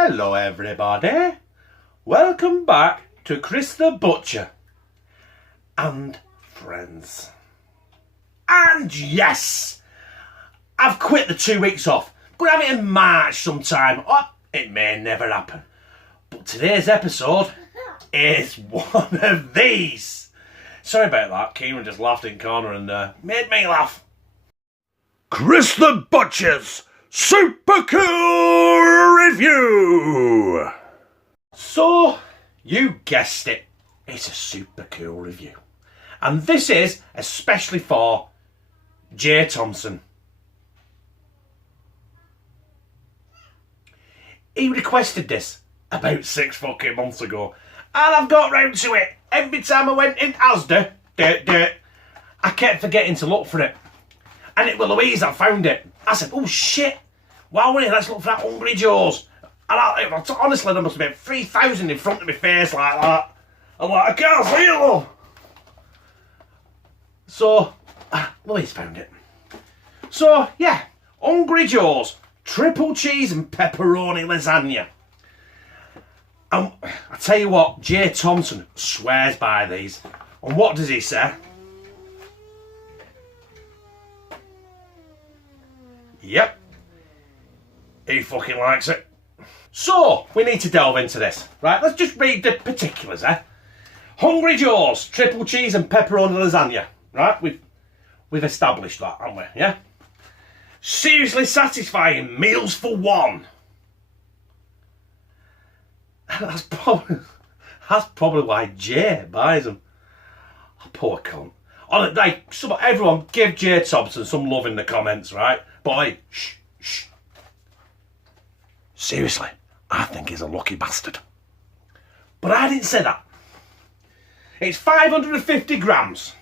Hello everybody, welcome back to Chris the Butcher and friends. And yes, I've quit the 2 weeks off. Gonna have it in March sometime, or it may never happen. But today's episode is one of these. Sorry about that, Kieran just laughed in corner and made me laugh. Chris the Butcher's Super Cool Review! So, you guessed it, it's a super cool review. And this is especially for Jay Thompson. He requested this about 6 fucking months ago. And I've got round to it. Every time I went in Asda, I kept forgetting to look for it. And it was Louise that found it. I said, oh shit, while we're here, let's look for that Hungry Joe's. And honestly, there must have been 3,000 in front of my face like that. I'm like, I can't see it all. So, Louise found it. So, yeah, Hungry Joe's, triple cheese and pepperoni lasagna. I tell you what, Jay Thompson swears by these. And what does he say? Yep, he fucking likes it. So, we need to delve into this. Right, let's just read the particulars, Hungry Joe's, triple cheese and pepperoni lasagna. Right, we've established that, haven't we? Yeah? Seriously satisfying meals for one. That's probably why Jay buys them. Oh, poor cunt. Like, everyone give Jay Thompson some love in the comments, right? Boy, shh. Seriously, I think he's a lucky bastard. But I didn't say that. It's 550 grams.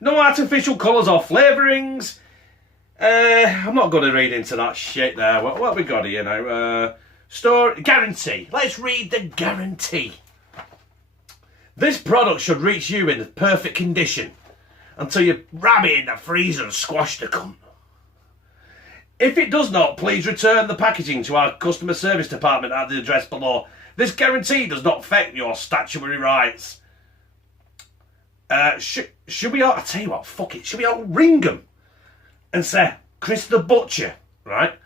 No artificial colours or flavourings. I'm not going to read into that shit there. What have we got here now? Store guarantee. Let's read the guarantee. This product should reach you in the perfect condition until you ram it in the freezer and squash the cunt. If it does not, please return the packaging to our customer service department at the address below. This guarantee does not affect your statutory rights. Should we all, I tell you what, fuck it, should we all ring them and say, Chris the Butcher, right,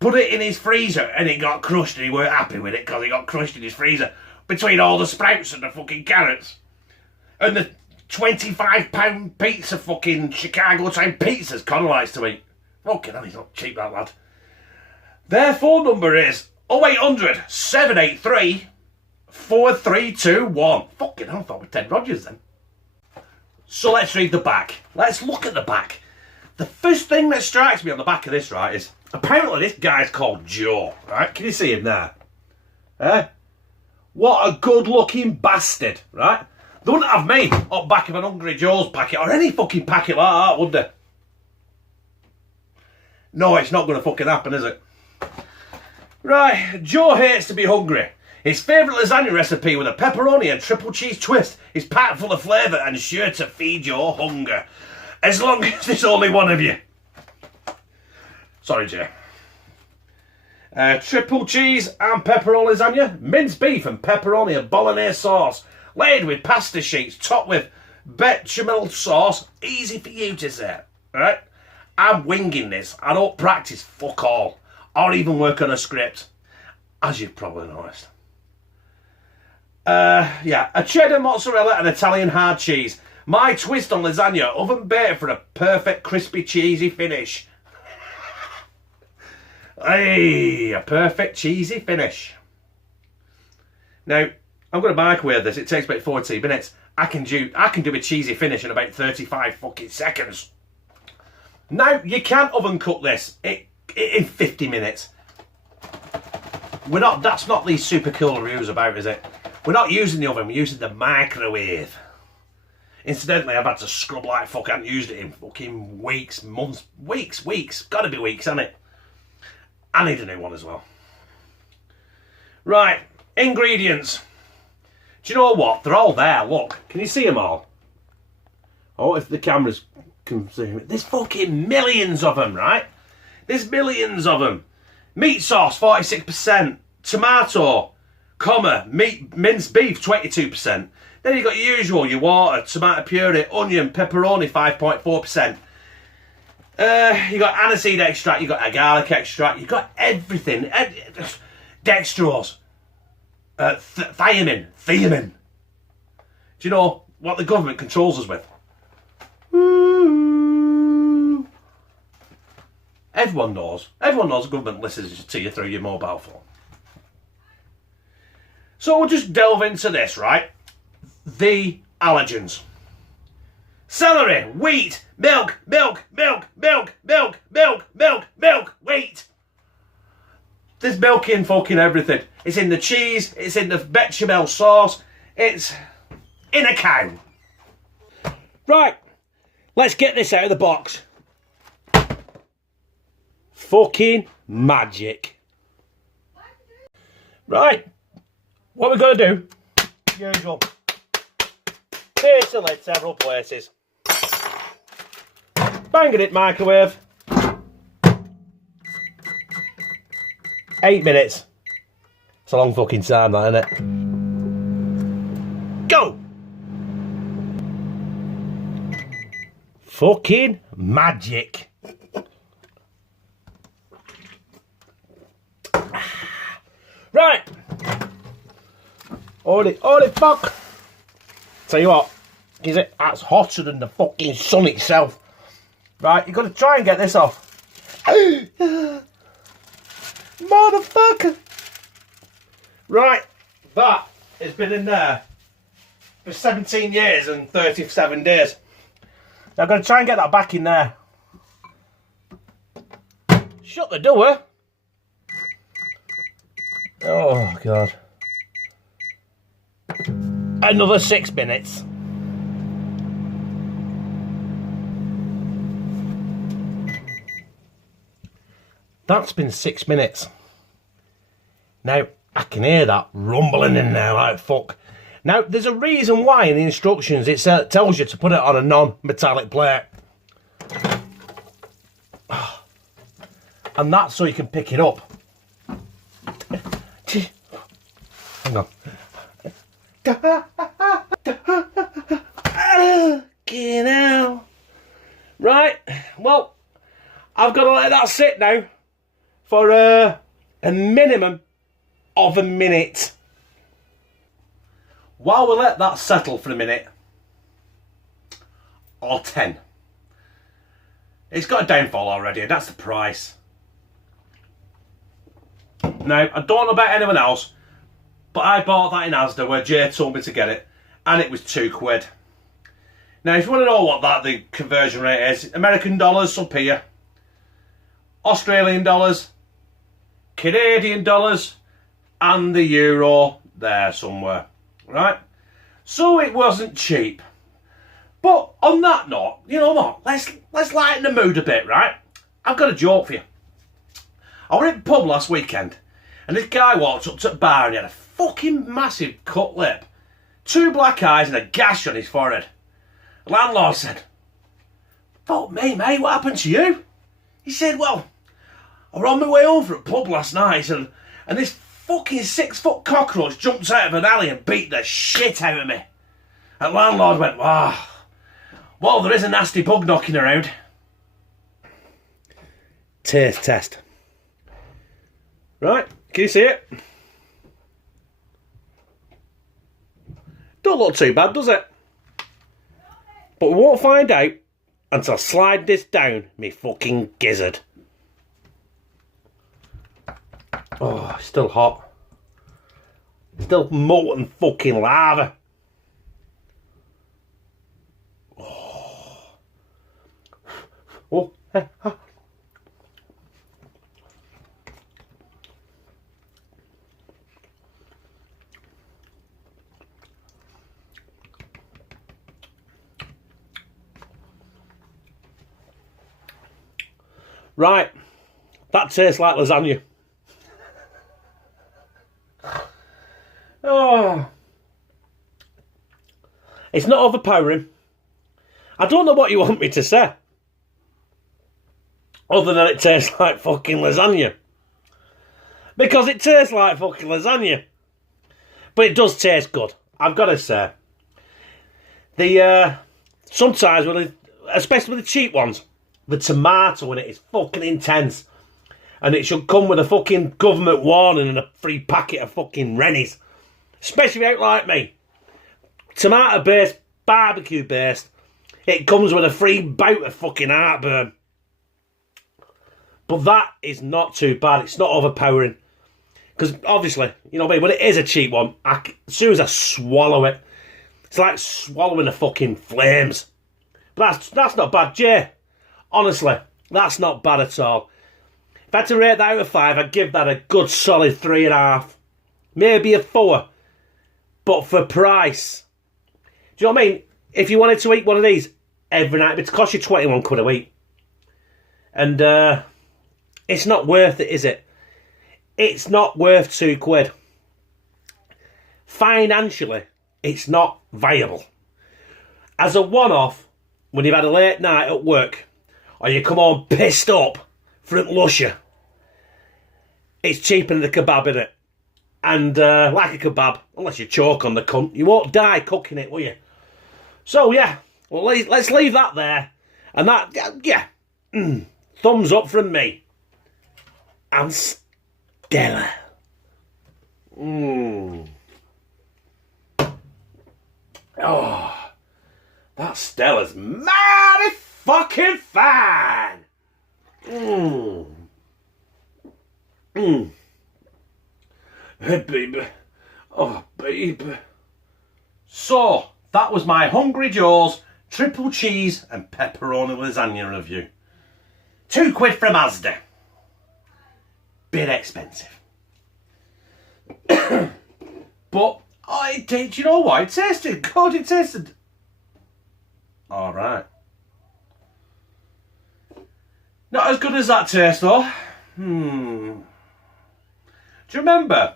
put it in his freezer and it got crushed and he weren't happy with it because it got crushed in his freezer between all the sprouts and the fucking carrots and the £25 pizza fucking Chicago time pizzas Connor likes to eat. Fucking hell, he's not cheap, that lad. Their phone number is 0800 783 4321. Fucking hell, I thought it was Ted Rogers then. So let's read the back. Let's look at the back. The first thing that strikes me on the back of this, right, is apparently this guy's called Joe, right? Can you see him there? What a good-looking bastard, right? They wouldn't have me up back of an Hungry Joe's packet or any fucking packet like that, would they? No, it's not going to fucking happen, is it? Right, Joe hates to be hungry. His favourite lasagna recipe with a pepperoni and triple cheese twist is packed full of flavour and sure to feed your hunger. As long as there's only one of you. Sorry, Jay. Triple cheese and pepperoni lasagna, minced beef and pepperoni and bolognese sauce, laid with pasta sheets, topped with bechamel sauce. Easy for you to say, right? I'm winging this. I don't practice fuck all, or even work on a script, as you've probably noticed. Yeah, a cheddar mozzarella and Italian hard cheese. My twist on lasagna, oven baked for a perfect crispy cheesy finish. Hey, a perfect cheesy finish. Now, I'm going to microwave this. It takes about 40 minutes. I can do a cheesy finish in about 35 fucking seconds. Now, you can oven cook this in 50 minutes. That's not these super cool reviews about, is it? We're not using the oven, we're using the microwave. Incidentally, I've had to scrub like fuck. I haven't used it in fucking weeks, months, weeks. Gotta be weeks, hasn't it? I need a new one as well. Right, ingredients. Do you know what? They're all there, look. Can you see them all? Oh, if the cameras can zoom it. There's fucking millions of them, right? There's millions of them. Meat sauce, 46%. tomato, comma, meat, minced beef, 22%. Then you've got your usual, your water, tomato puree, onion, pepperoni, 5.4%. You got aniseed extract, you got a garlic extract, you got everything. Dextrose, thiamine. Do you know what the government controls us with? Ooh. Everyone knows. Everyone knows the government listens to you through your mobile phone. So we'll just delve into this, right? The allergens. Celery, wheat, milk, wheat. There's milk in fucking everything. It's in the cheese, it's in the bechamel sauce, it's in a cow. Right, let's get this out of the box. Fucking magic. Right, what we're going to do, usual. Pierce the lid several places. Bang it in microwave. 8 minutes. It's a long fucking time, that, isn't it? Go! Fucking magic. Right. Holy fuck. Tell you what, is it? That's hotter than the fucking sun itself. Right, you've got to try and get this off. Motherfucker. Right, that has been in there for 17 years and 37 days. Now I'm going to try and get that back in there. Shut the door. Oh, God. Another 6 minutes. That's been 6 minutes. Now, I can hear that rumbling in there like fuck. Now, there's a reason why in the instructions it tells you to put it on a non-metallic plate. And that's so you can pick it up. Hang on. Fucking hell. Right, well, I've got to let that sit now for a minimum of a minute. While we let that settle for a minute, or 10. It's got a downfall already, and that's the price. Now, I don't know about anyone else, but I bought that in Asda where Jay told me to get it, and it was £2. Now, if you want to know what the conversion rate is, American dollars up here, Australian dollars, Canadian dollars, and the euro there somewhere, right? So it wasn't cheap. But on that note, you know what? Let's lighten the mood a bit, right? I've got a joke for you. I was at the pub last weekend, and this guy walked up to the bar and he had a fucking massive cut lip, 2 black eyes and a gash on his forehead. The landlord said, "Fuck me, mate, what happened to you?" He said, "Well, I was on my way over at the pub last night and this fucking 6-foot cockroach jumped out of an alley and beat the shit out of me." And the landlord went, "Wow, well, there is a nasty bug knocking around." Taste test. Right, can you see it? Don't look too bad, does it? But we won't find out until I slide this down me fucking gizzard. Oh, it's still hot. Still molten fucking lava. Oh. Right, that tastes like lasagna. Oh, it's not overpowering. I don't know what you want me to say, other than it tastes like fucking lasagna. because it tastes like fucking lasagna. But it does taste good, I've got to say. Sometimes, especially with the cheap ones, the tomato in it is fucking intense. And it should come with a fucking government warning and a free packet of fucking Rennies. Especially if you don't like me. Tomato based, barbecue based. It comes with a free bout of fucking heartburn. But that is not too bad. It's not overpowering. Because obviously, you know what I mean, when it is a cheap one, as soon as I swallow it, it's like swallowing the fucking flames. But that's not bad, Jay. Honestly, that's not bad at all. If I had to rate that out of 5, I'd give that a good solid 3.5. Maybe a 4. But for price, do you know what I mean? If you wanted to eat one of these every night, it'd cost you 21 quid a week. And it's not worth it, is it? It's not worth 2 quid. Financially, it's not viable. As a one-off, when you've had a late night at work, or you come home pissed up from Lusher, it's cheaper than a kebab, innit? And like a kebab, unless you choke on the cunt, you won't die cooking it, will you? So yeah, well, let's leave that there. And that, yeah, thumbs up from me. And Stella. Oh, that Stella's mighty fucking fine. Hey, baby. Oh, baby. So, that was my Hungry Joe's triple cheese and pepperoni lasagna review. 2 quid from Asda. Bit expensive. But, do you know what? It tasted good. It tasted alright. Not as good as that taste, though. Do you remember?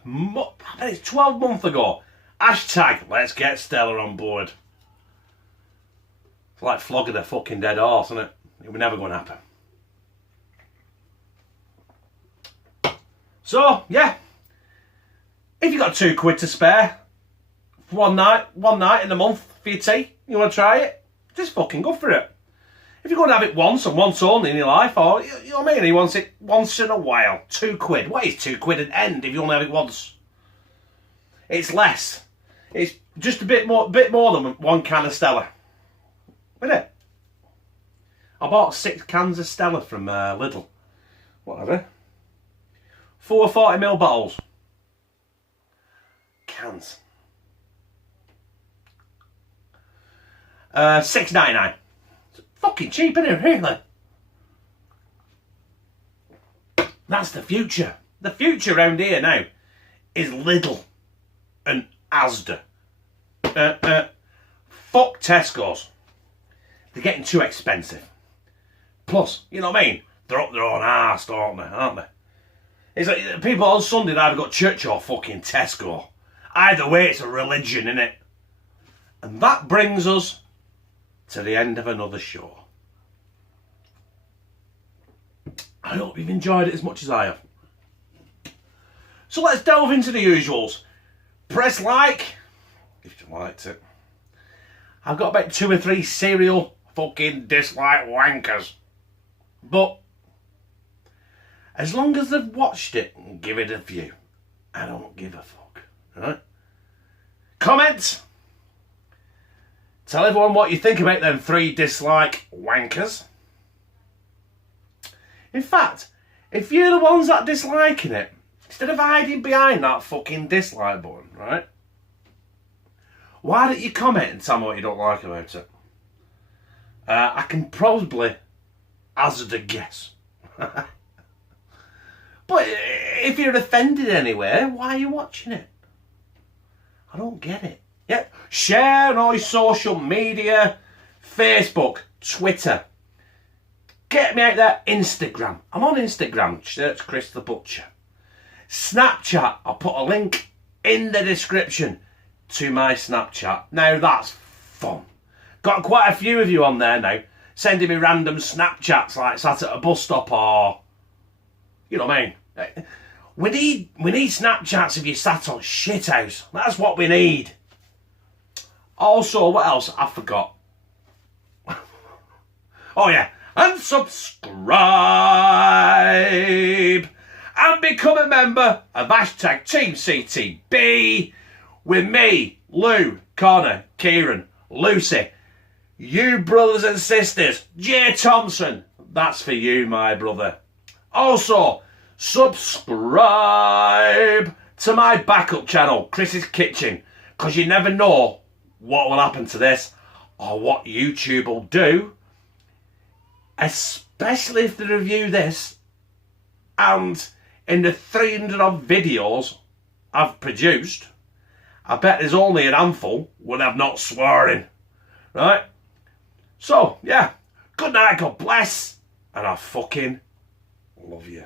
It's 12 months ago. Hashtag, let's get Stella on board. It's like flogging a fucking dead horse, isn't it? It was never going to happen. So, yeah. If you got 2 quid to spare, one night in the month for your tea, you want to try it? Just fucking go for it. If you're going to have it once and once only in your life, or, you know what I mean, he wants it once in a while. 2 quid. What is 2 quid an end if you only have it once? It's less. It's just a bit more than 1 can of Stella. Isn't it? I bought 6 cans of Stella from Lidl. Whatever. 4 40ml bottles. Cans. $6.99. Fucking cheap, isn't it, really? That's the future. The future around here now is Lidl and Asda. Fuck Tesco's. They're getting too expensive. Plus, you know what I mean? They're up their own arse, aren't they? It's like people on Sunday that either got church or fucking Tesco. Either way, it's a religion, innit? And that brings us to the end of another show. I hope you've enjoyed it as much as I have. So let's delve into the usuals. Press like if you liked it. I've got about 2 or 3 serial fucking dislike wankers. But as long as they've watched it and give it a view, I don't give a fuck. Right? Comment. Tell everyone what you think about them 3 dislike wankers. In fact, if you're the ones that disliking it, instead of hiding behind that fucking dislike button, right? Why don't you comment and tell me what you don't like about it? I can probably hazard a guess. But if you're offended anyway, why are you watching it? I don't get it. Yeah, share on all your social media, Facebook, Twitter. Get me out there, Instagram. I'm on Instagram, search Chris the Butcher. Snapchat, I'll put a link in the description to my Snapchat. Now that's fun. Got quite a few of you on there now, sending me random Snapchats like sat at a bus stop or, you know what I mean. We need Snapchats if you sat on shithouse. That's what we need. Also, what else? I forgot. Oh yeah, and subscribe and become a member of hashtag teamctb with me, Lou, Connor, Kieran, Lucy, you brothers and sisters, Jay Thompson. That's for you, my brother. Also, subscribe to my backup channel, Chris's Kitchen, because you never know what will happen to this or what YouTube will do, especially if they review this and in the 300 odd videos I've produced, I bet there's only an handful when I've not swearing, right? So, yeah, good night, God bless, and I fucking love you.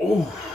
Oh.